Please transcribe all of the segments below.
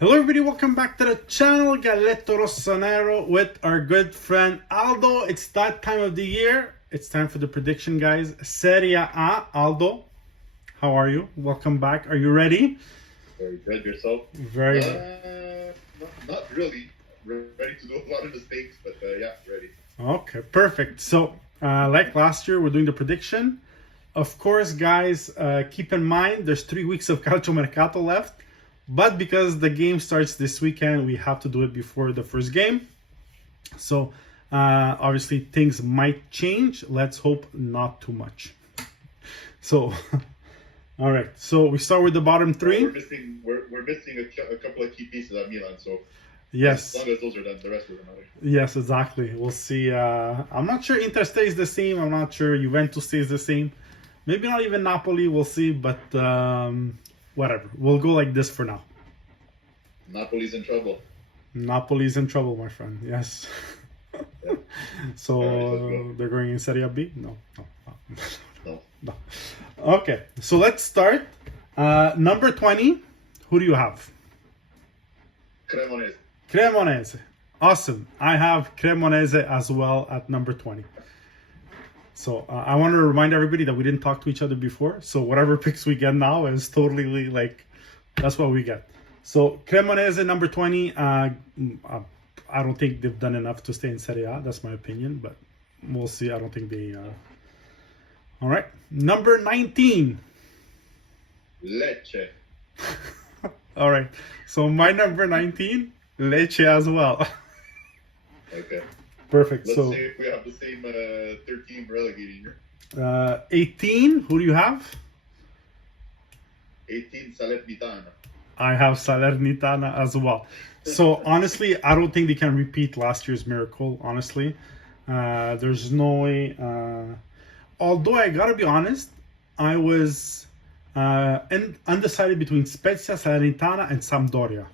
Hello everybody, welcome back to the channel. Galletto Rossonero with our good friend Aldo. It's that time of the year. It's time for the prediction, guys. Serie A. Aldo, how are you? Welcome back. Are you ready? Very good. Yourself? Very good. Not really. Ready to do a lot of mistakes, but yeah, ready. Okay, perfect. So, like last year, we're doing the prediction. Of course, guys, keep in mind there's 3 weeks of Calcio Mercato left. But because the game starts this weekend, we have to do it before the first game. So, obviously, things might change. Let's hope not too much. So, all right. So, we start with the bottom three. We're missing a couple of key pieces at Milan, so Yes. as long as those are done, the rest doesn't matter. Yes, exactly. We'll see. I'm not sure Inter stays the same. I'm not sure Juventus stays the same. Maybe not even Napoli. We'll see. But whatever. We'll go like this for now. Napoli's in trouble. Napoli's in trouble, my friend. Yes. Yeah. So Alright, they're going in Serie B? No. No. No. Okay. So let's start. Number 20. Who do you have? Cremonese. Cremonese. Awesome. I have Cremonese as well at number 20. So I want to remind everybody that we didn't talk to each other before. So whatever picks we get now is totally like, that's what we get. So Cremonese number 20. I don't think they've done enough to stay in Serie A. That's my opinion, but we'll see. I don't think they. All right. Number 19. Lecce. All right. So my number 19, Lecce as well. Okay. Perfect. Let's So see if we have the same 13 relegating here. 18. Who do you have? 18 Salernitana. I have Salernitana as well. So honestly, I don't think they can repeat last year's miracle. Honestly, there's no way. Although I gotta be honest, I was undecided between Spezia, Salernitana, and Sampdoria.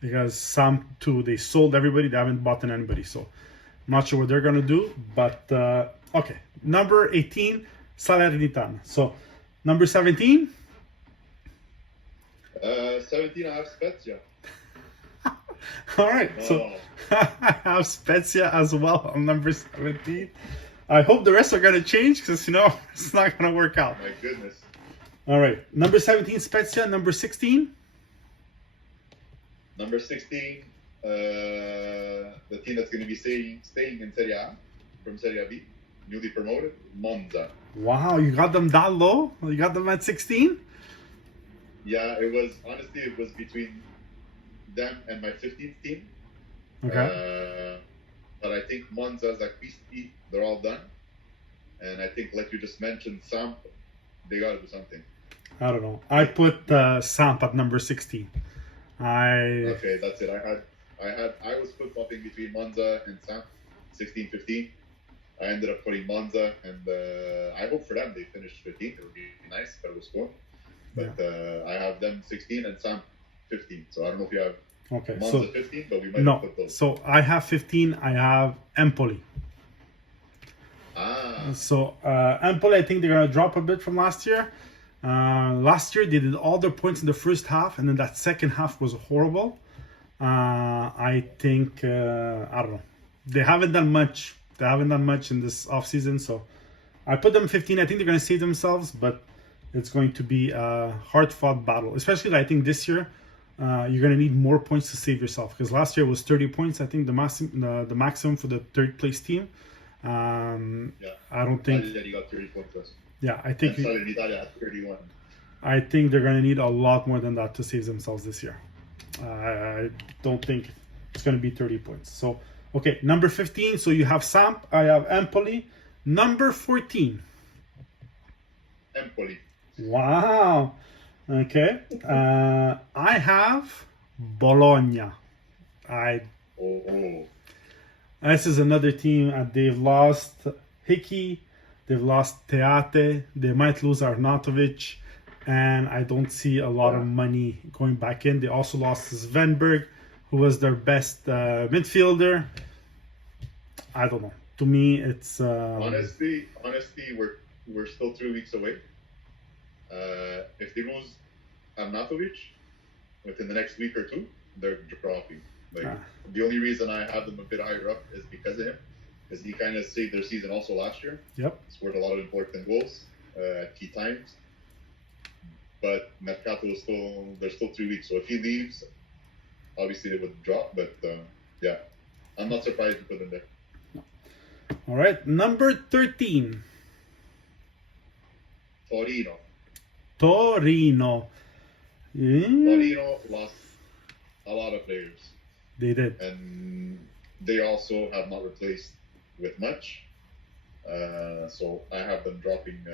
Because Sam too, they sold everybody. They haven't bought in anybody. So I'm not sure what they're gonna do. But okay, number 18, Salernitana. So number 17. 17, I have Spezia. All right, so I have Spezia as well on number 17. I hope the rest are going to change because, it's not going to work out. My goodness. All right, number 17, Spezia. Number 16. Number 16, the team that's going to be staying in Serie A from Serie B, newly promoted, Monza. Wow, you got them that low? You got them at 16? Yeah, it was between them and my 15th team. Okay. But I think Monza, Acquisti, they're all done. And I think, like you just mentioned, Samp, they got to do something. I don't know. I put Samp at number 16. Okay, that's it. I was flip-flopping between Monza and Samp, 16, 15. I ended up putting Monza, and I hope for them they finish 15th. It would be nice, but it was score. But I have them 16 and Sam 15. So I don't know if you have Monza 15, but we might put those. So I have 15. I have Empoli. So Empoli, I think they're going to drop a bit from last year. Last year, they did all their points in the first half, and then that second half was horrible. I think, I don't know. They haven't done much. They haven't done much in this offseason. So I put them 15. I think they're going to save themselves, but it's going to be a hard-fought battle. Especially, I think this year, you're going to need more points to save yourself. Because last year was 30 points, I think, the maximum for the third-place team. I don't think... He got 30 points. Yeah, I think... And Salernitana had 31. I think they're going to need a lot more than that to save themselves this year. I don't think it's going to be 30 points. So, okay, number 15. So you have Samp. I have Empoli. Number 14. Empoli. Wow. Okay. I have Bologna. This is another team. They've lost Hickey. They've lost Teate. They might lose Arnautovic. And I don't see a lot of money going back in. They also lost Svenberg, who was their best midfielder. I don't know. To me, it's... Honestly, we're still 3 weeks away. If they lose Arnautovic, within the next week or two, they're dropping. The only reason I have them a bit higher up is because of him, because he kind of saved their season also last year. Yep. Scored a lot of important goals at key times. But Mercato is there's still 3 weeks. So if he leaves, obviously they would drop. But yeah, I'm not surprised to put them there. All right, number 13. Torino. Torino lost a lot of players. They did. And they also have not replaced with much. So I have them dropping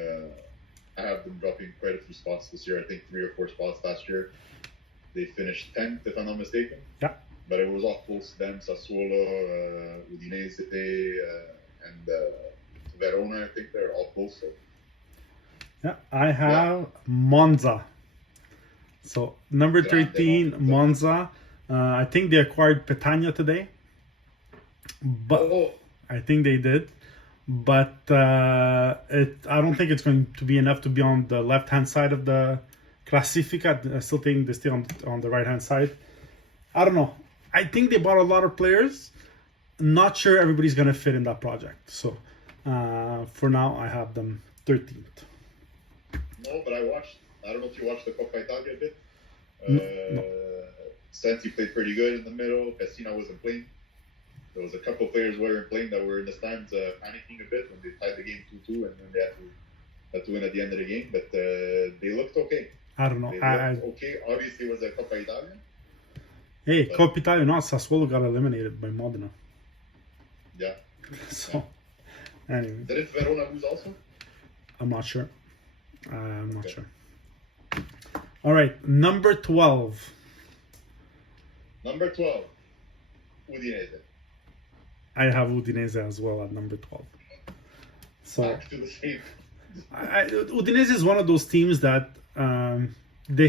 quite a few spots this year. I think 3 or 4 spots last year. They finished 10th, if I'm not mistaken. Yeah. But it was all close to them. Sassuolo, Udinese, and Verona, I think they're all close. So. Yeah, I have Monza. So number 13, Monza. I think they acquired Petagna today. But I think they did. But I don't think it's going to be enough to be on the left-hand side of the classifica. I still think they're still on the right-hand side. I don't know. I think they bought a lot of players. Not sure everybody's going to fit in that project. So for now, I have them 13th. No, but I don't know if you watched the Coppa Italia a bit. No. Sensi played pretty good in the middle. Pessina wasn't playing. There was a couple of players weren't playing that were in the stands panicking a bit when they tied the game 2-2 and then they had to win at the end of the game. But they looked okay. I don't know. They looked okay. Obviously, it was a Coppa Italia. Hey, Coppa Italia, no, Sassuolo got eliminated by Modena. Yeah. So, anyway. Didn't Verona lose also? I'm not sure. Sure. All right, number 12. Number 12, Udinese. I have Udinese as well at number 12. So back to the same. Udinese is one of those teams that they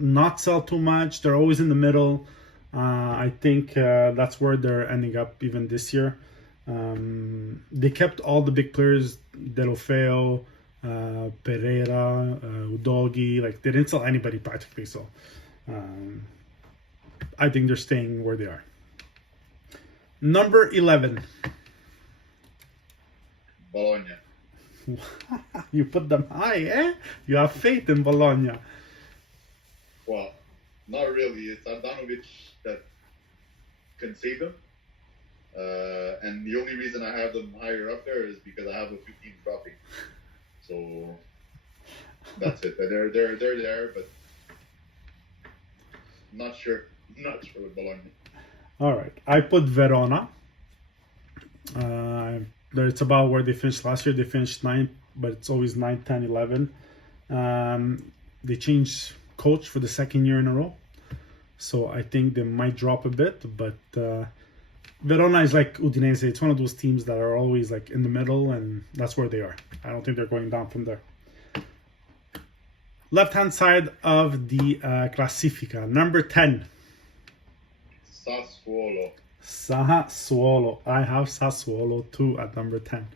not sell too much. They're always in the middle. I think that's where they're ending up even this year. They kept all the big players, Delofeo, Pereira, Udogi. Like they didn't sell anybody practically. So I think they're staying where they are. Number 11. Bologna. You put them high, eh? You have faith in Bologna. Well, not really. It's Adanovic that can save them. And the only reason I have them higher up there is because I have a few teams dropping. So that's it. They're there, but not sure with Bologna. All right. I put Verona. It's about where they finished last year. They finished 9th, but it's always 9, 10, 11. They changed coach for the 2nd year in a row. So I think they might drop a bit, but Verona is like Udinese. It's one of those teams that are always like in the middle, and that's where they are. I don't think they're going down from there. Left-hand side of the classifica. Number 10. Sassuolo. I have Sassuolo too at number 10.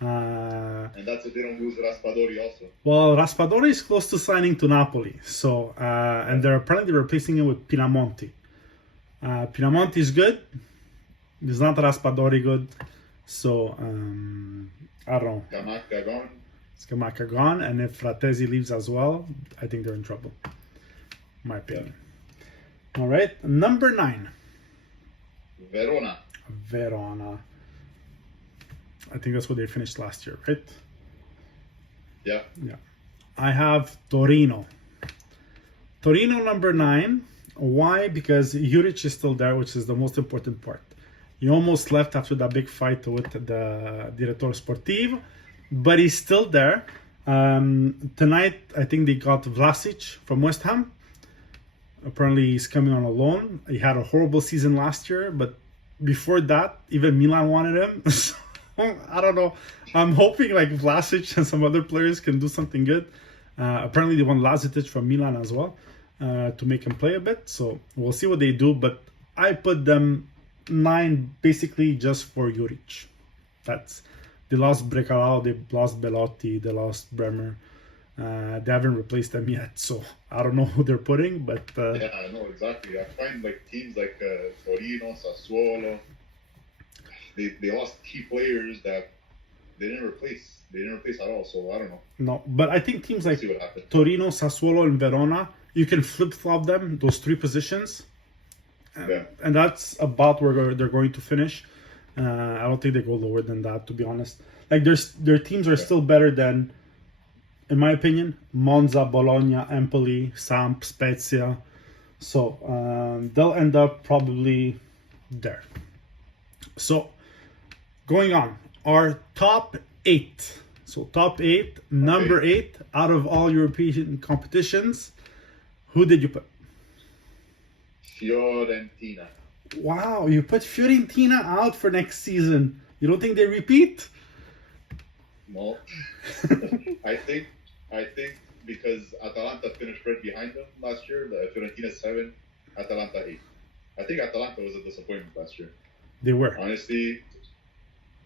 And that's if they don't lose Raspadori also. Well, Raspadori is close to signing to Napoli. So, and they're apparently replacing him with Pinamonti. Pinamonti is good. It's not Raspadori good. So, I don't know. Scamacca gone. Scamacca gone. And if Fratesi leaves as well, I think they're in trouble. My opinion. Yeah. All right. Number 9. Verona. I think that's where they finished last year, right? Yeah. I have Torino. Torino number 9. Why? Because Juric is still there, which is the most important part. He almost left after that big fight with the Direttore Sportivo, but he's still there. Tonight, I think they got Vlasic from West Ham. Apparently, he's coming on a loan. He had a horrible season last year, but before that, even Milan wanted him. So, I don't know. I'm hoping like Vlasic and some other players can do something good. Apparently, they want Lazetic from Milan as well to make him play a bit. So we'll see what they do. But I put them 9 basically just for Juric. They lost Brecalao, they lost Belotti, they lost Bremer. They haven't replaced them yet, so I don't know who they're putting, but yeah, I know exactly. I find like teams like Torino, Sassuolo, they lost key players that they didn't replace. They didn't replace at all. So I don't know. No, but I think teams like See what happens. Torino, Sassuolo, and Verona, you can flip-flop them, those three positions. Yeah. And that's about where they're going to finish. I don't think they go lower than that, to be honest. Like their teams are still better than, in my opinion, Monza, Bologna, Empoli, Samp, Spezia. So they'll end up probably there. So going on, our top 8. So top 8, number 8 out of all European competitions. Who did you put? Fiorentina. Wow, you put Fiorentina out for next season. You don't think they repeat? No. I think because Atalanta finished right behind them last year. Fiorentina 7, Atalanta 8. I think Atalanta was a disappointment last year. They were. Honestly.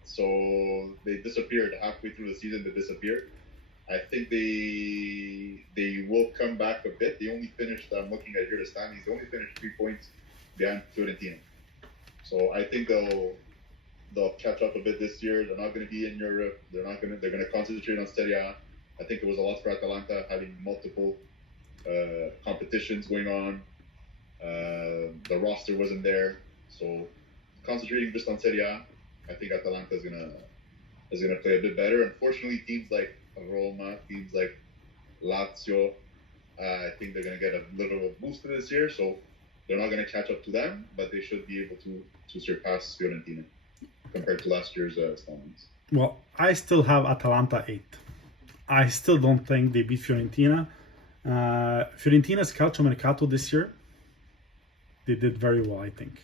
So they disappeared halfway through the season. They disappeared. I think they will come back a bit. They only finished. I'm looking at here the standings. They only finished 3 points behind Fiorentina. So I think they'll catch up a bit this year. They're not going to be in Europe. They're going to concentrate on Serie A. I think it was a lot for Atalanta having multiple competitions going on. The roster wasn't there, so concentrating just on Serie A. I think Atalanta is gonna play a bit better. Unfortunately, teams like Roma, teams like Lazio, I think they're gonna get a little boost this year. So they're not gonna catch up to them, but they should be able to surpass Fiorentina compared to last year's standings. Well, I still have Atalanta 8. I still don't think they beat Fiorentina. Fiorentina's calciomercato this year, they did very well, I think.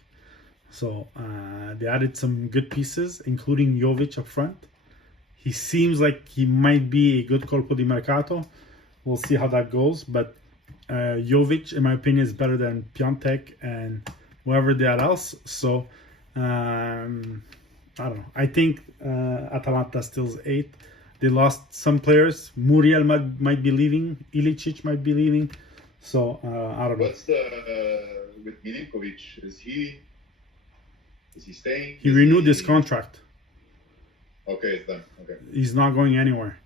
So they added some good pieces, including Jovic up front. He seems like he might be a good colpo di mercato. We'll see how that goes. But Jovic, in my opinion, is better than Piontek and whoever they are else. So I don't know. I think Atalanta still's 8. They lost some players. Muriel might be leaving. Ilicic might be leaving. So I don't know. What's with Milinkovic? Is he staying? He renewed his contract. Okay, it's done. Okay. He's not going anywhere.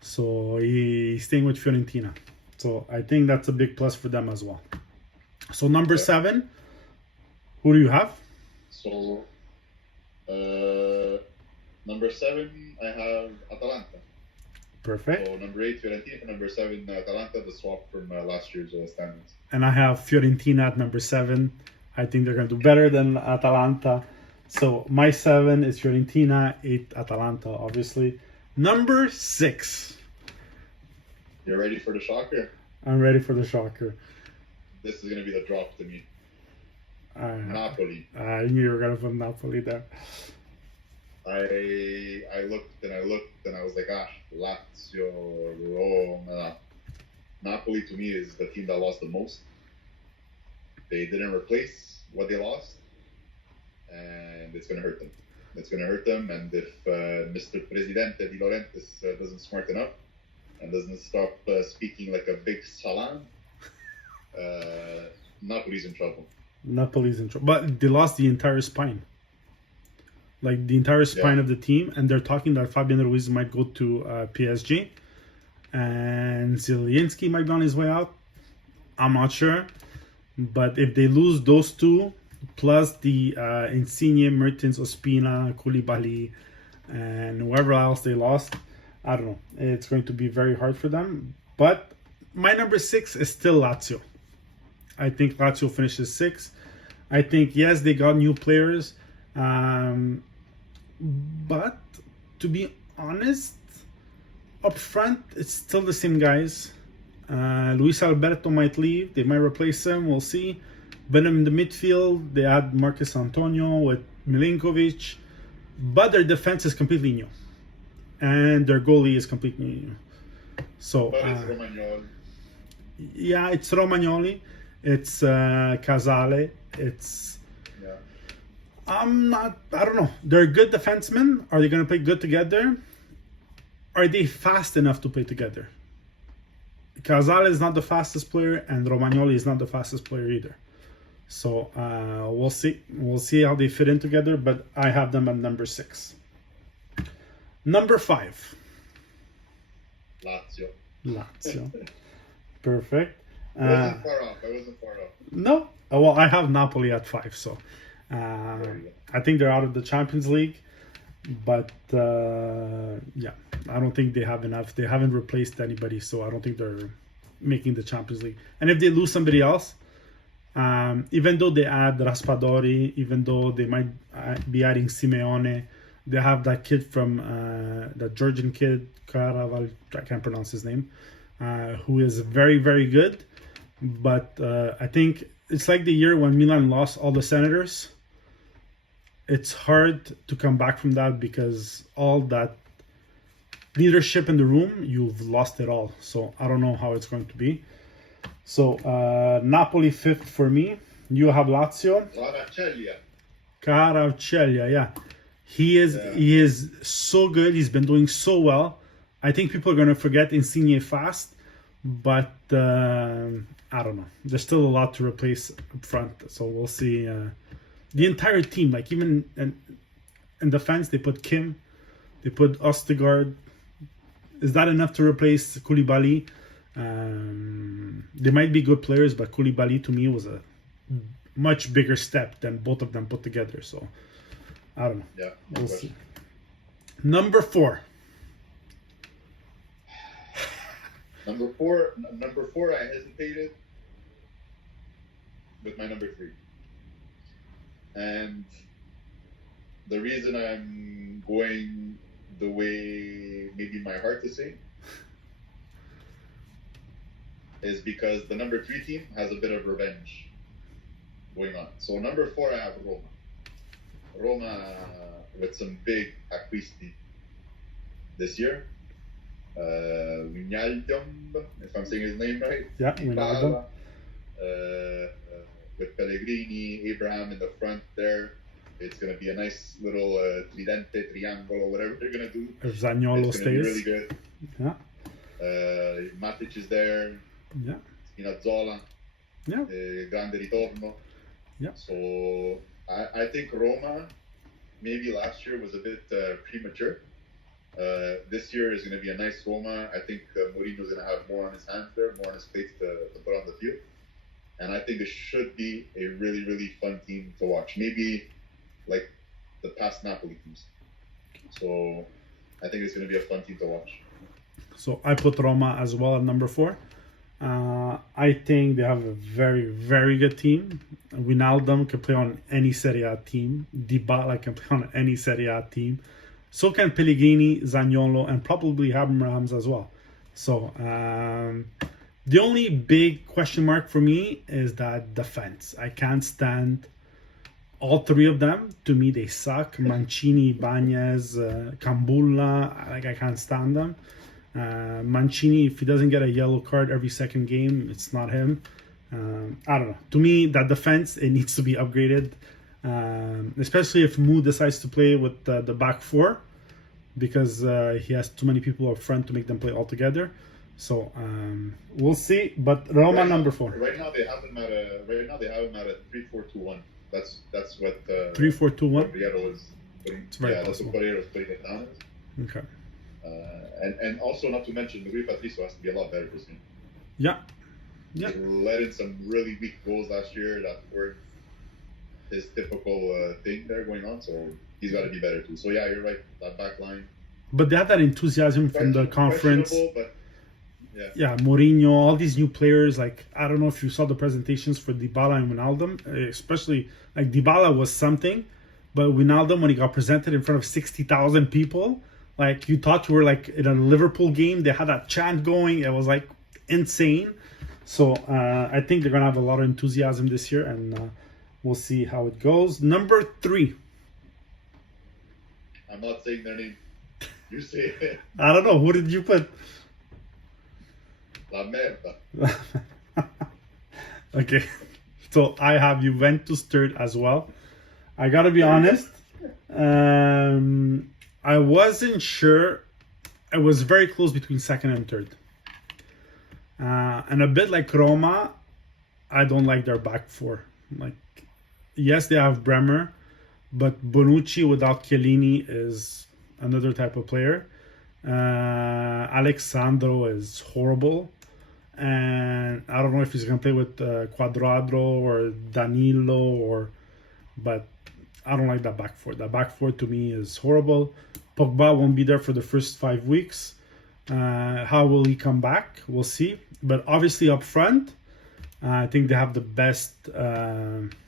So he's staying with Fiorentina. So I think that's a big plus for them as well. So number 7, who do you have? So number 7, I have Atalanta. Perfect. So number 8, Fiorentina. Number 7, Atalanta, the swap from last year's standings. And I have Fiorentina at number 7. I think they're going to do better than Atalanta. So my 7 is Fiorentina, 8 Atalanta, obviously. Number 6. You're ready for the shocker? I'm ready for the shocker. This is going to be the drop to me. Napoli. I knew you were going to put Napoli there. I looked and I was like, Lazio, Roma. Napoli to me is the team that lost the most. They didn't replace what they lost, and it's going to hurt them. It's going to hurt them, and if Mr. Presidente Di Laurentiis doesn't smarten up and doesn't stop speaking like a big salam, Napoli's in trouble. Napoli's in trouble. But they lost the entire spine. Like the entire spine of the team, and they're talking that Fabian Ruiz might go to PSG, and Zielinski might be on his way out. I'm not sure. But if they lose those two, plus the Insigne, Mertens, Ospina, Koulibaly, and whoever else they lost, I don't know. It's going to be very hard for them. But my number 6 is still Lazio. I think Lazio finishes 6th. I think, yes, they got new players. But to be honest, up front, it's still the same guys. Luis Alberto might leave. They might replace him. We'll see. But in the midfield, they had Marcus Antonio with Milinkovic. But their defense is completely new. And their goalie is completely new. So, but it's Romagnoli. Yeah, it's Romagnoli. It's Casale. It's... Yeah. I don't know. They're good defensemen. Are they going to play good together? Are they fast enough to play together? Casale is not the fastest player, and Romagnoli is not the fastest player either. So we'll see. We'll see how they fit in together, but I have them at number 6. Number 5. Lazio. Perfect. I wasn't far off. No. Well, I have Napoli at 5, so I think they're out of the Champions League. But yeah, I don't think they have enough. They haven't replaced anybody, so I don't think they're making the Champions League. And if they lose somebody else, even though they add Raspadori, even though they might be adding Simeone, they have that kid from that Georgian kid, Caraval, I can't pronounce his name, who is very, very good. But I think it's like the year when Milan lost all the senators. It's hard to come back from that because all that leadership in the room, you've lost it all. So I don't know how it's going to be. So Napoli 5th for me. You have Lazio. Kvaratskhelia, yeah. He is so good. He's been doing so well. I think people are going to forget Insigne fast, but I don't know. There's still a lot to replace up front, so we'll see. The entire team, like even in defense, they put Kim, they put Ostergaard. Is that enough to replace Koulibaly? They might be good players, but Koulibaly to me was a much bigger step than both of them put together. So I don't know. Yeah, we'll see. Number 4. Number four, I hesitated with my number 3. And the reason I'm going the way maybe my heart is saying is because the number 3 team has a bit of revenge going on. So number 4, I have Roma. Roma with some big acquisti this year. Wijnaldum, if I'm saying his name right. Yeah, Wijnaldum. With Pellegrini, Abraham in the front there. It's going to be a nice little tridente, triangle, whatever they're going to do. If Zaniolo it's stays. It's going to be really good. Yeah. Matic is there. Yeah. Spinazzola. Yeah. Grande ritorno. Yeah. So I think Roma, maybe last year was a bit premature. This year is going to be a nice Roma. I think Mourinho's going to have more on his hands there, more on his plate to put on the field. And I think it should be a really, really fun team to watch. Maybe like the past Napoli teams. So I think it's going to be a fun team to watch. So I put Roma as well at number 4. I think they have a very, very good team. Wijnaldum can play on any Serie A team. Dybala can play on any Serie A team. So can Pellegrini, Zaniolo, and probably Abraham as well. So the only big question mark for me is that defense. I can't stand all 3 of them. To me, they suck. Mancini, Ibanez, Cambulla. I can't stand them. Mancini, if he doesn't get a yellow card every second game, it's not him. I don't know. To me, that defense, it needs to be upgraded. Especially if Mu decides to play with the back 4, because he has too many people up front to make them play all together. So we'll see. But Roma number 4. Right now they have him at a 3-4-2-1. That's what 3-4-2-1. Galletto is putting. It's very that's possible. what Galletto is putting it down as. Okay. And also not to mention, Rui Patricio has to be a lot better this game. Yeah. Yeah. He let in some really weak goals last year that weren't his typical thing there going on. So he's got to be better too. So yeah, you're right. That back line. But they had that enthusiasm from the conference. But yeah, Mourinho, all these new players. Like, I don't know if you saw the presentations for Dybala and Wijnaldum, especially like Dybala was something, but Wijnaldum, when he got presented in front of 60,000 people, like you thought you were like in a Liverpool game. They had that chant going. It was like insane. So I think they're gonna have a lot of enthusiasm this year, and we'll see how it goes. Number 3. I'm not saying their name. You say it. I don't know. Who did you put? La merda. Okay, so I have Juventus 3rd as well. I gotta be honest. I wasn't sure. It was very close between 2nd and 3rd. And a bit like Roma, I don't like their back four. Like, yes, they have Bremer, but Bonucci without Chiellini is another type of player. Alexandro is horrible. And I don't know if he's going to play with Quadrado or Danilo, but I don't like that back four. That back four to me is horrible. Pogba won't be there for the first 5 weeks. How will he come back? We'll see. But obviously up front, I think they have the best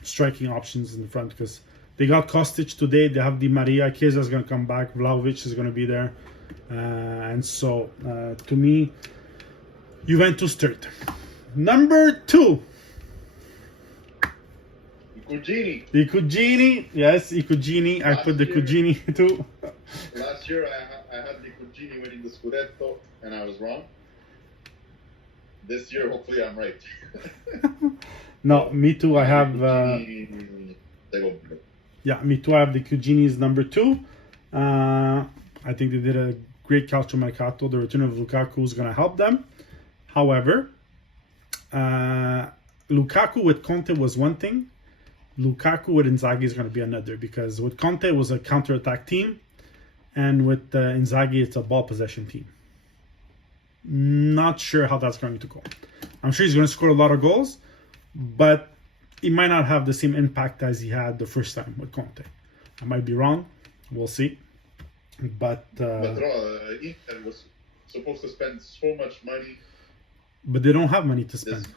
striking options in the front because they got Kostic today. They have Di Maria. Chiesa is going to come back. Vlahovic is going to be there. And so, to me, Juventus third. Number 2. The Cugini. Yes, the Cugini. I put the Cugini too. Last year, I had the Cugini winning the Scudetto, and I was wrong. This year, hopefully, I'm right. No, me too. I have. Yeah, me too. I have the Cuginis number 2. I think they did a great calcio mercato. The return of Lukaku is going to help them. However, Lukaku with Conte was one thing. Lukaku with Inzaghi is going to be another, because with Conte it was a counter-attack team, and with Inzaghi it's a ball possession team. Not sure how that's going to go. I'm sure he's going to score a lot of goals, but he might not have the same impact as he had the first time with Conte. I might be wrong. We'll see. But Inter was supposed to spend so much money, but they don't have money to spend.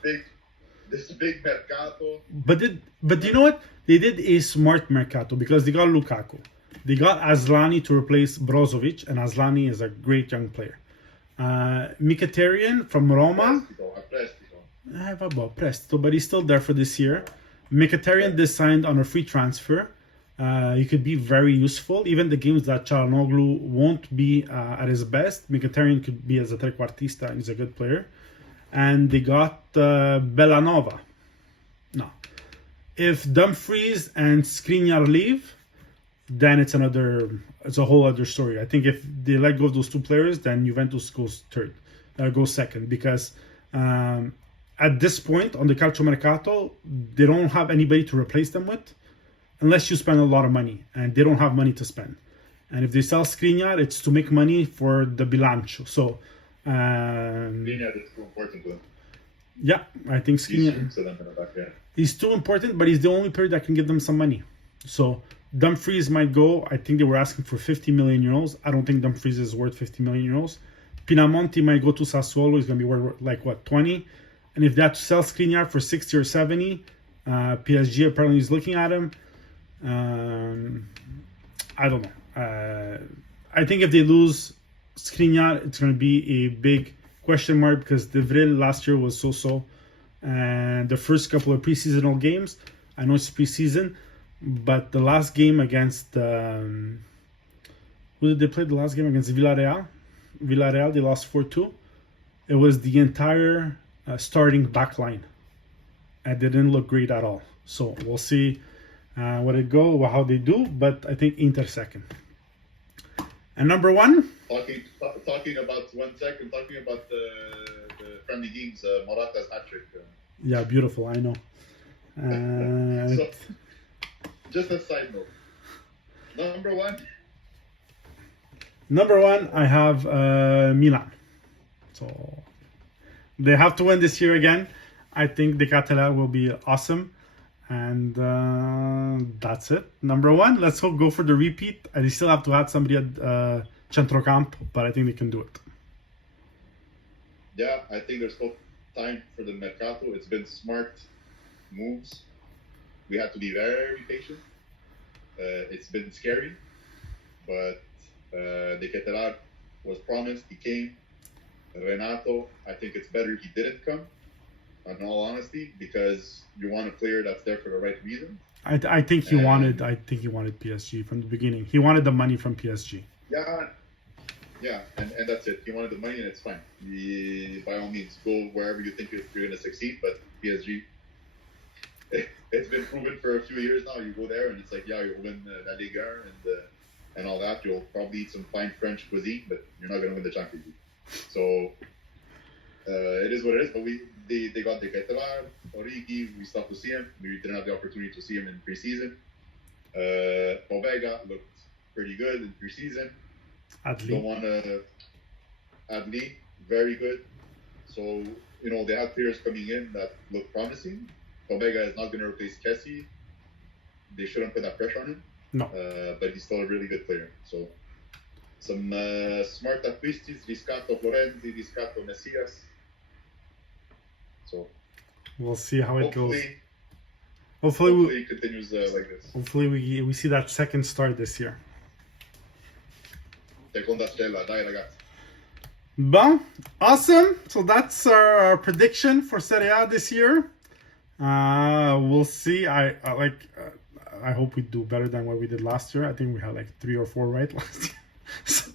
This big mercato. But you know what? They did a smart mercato because they got Lukaku. They got Asllani to replace Brozovic, and Asllani is a great young player. Mkhitaryan from Roma. Prestito, but he's still there for this year. Mkhitaryan is signed on a free transfer. He could be very useful. Even the games that Çalhanoğlu won't be at his best, Mkhitaryan could be as a trequartista, and he's a good player. And they got Bellanova. No. If Dumfries and Skriniar leave, then it's a whole other story. I think if they let go of those 2 players, then Juventus goes second, because at this point on the calcio mercato, they don't have anybody to replace them with, unless you spend a lot of money, and they don't have money to spend. And if they sell Skriniar, it's to make money for the bilancio. So Skriniar is too important to them. Yeah, I think Skriniar. He's too important, but he's the only player that can give them some money. So Dumfries might go. I think they were asking for 50 million euros. I don't think Dumfries is worth 50 million euros. Pinamonti might go to Sassuolo. He's going to be worth 20. And if they have to sell Skriniar for 60 or 70, PSG apparently is looking at him. I don't know. I think if they lose Skriniar, it's going to be a big question mark, because De Vrij last year was so-so. And the first couple of preseasonal games, I know it's preseason, but the last game against who did they play the last game against? Villarreal, they lost 4-2. It was the entire starting back line, and they didn't look great at all. So we'll see how they do, but I think Inter second. And number 1, talking about 1 second, talking about the friendly games, Morata's hat-trick. Yeah, beautiful, I know. So, just a side note. Number one, I have Milan. So they have to win this year again. I think the Catella will be awesome. And that's it. Number 1, let's go for the repeat. And they still have to add somebody at Centrocampo, but I think they can do it. Yeah, I think there's still time for the Mercato. It's been smart moves. We have to be very patient. It's been scary, but De Ketelaere was promised. He came. Renato, I think it's better he didn't come, in all honesty, because you want a player that's there for the right reason. I think he wanted PSG from the beginning. He wanted the money from PSG. Yeah, and that's it. He wanted the money, and it's fine. By all means, go wherever you think you're going to succeed. But PSG, it's been proven for a few years now. You go there, and it's like, yeah, you'll win La Liga and all that. You'll probably eat some fine French cuisine, but you're not going to win the Champions League. So it is what it is. But they got the Ketelar, Origi. We stopped to see him. We didn't have the opportunity to see him in preseason. Pobega looked pretty good in preseason. Adli, very good. So, they have players coming in that look promising. Pobega is not going to replace Kessie. They shouldn't put that pressure on him. No. But he's still a really good player. So, some smart acquisti, Riscatto Florenzi, Riscatto Messias. So, we'll see how it goes. Hopefully it continues like this. Hopefully we see that second start this year. Seconda stella, dai ragazzi. Bon, awesome. So that's our prediction for Serie A this year. We'll see. I hope we do better than what we did last year. I think we had like 3 or 4 right last year. So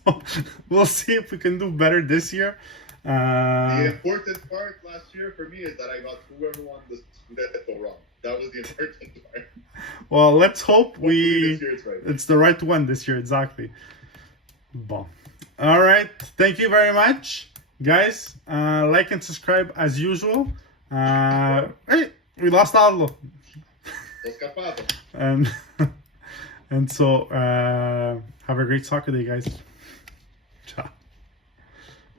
we'll see if we can do better this year. The important part last year for me is that I got whoever won the Scudetto wrong. That was the important part. Well, let's hope this year it's right. It's the right one this year, exactly. Bon. All right. Thank you very much, guys. Like and subscribe as usual. Hey, we lost Aldo. And so have a great soccer day, guys.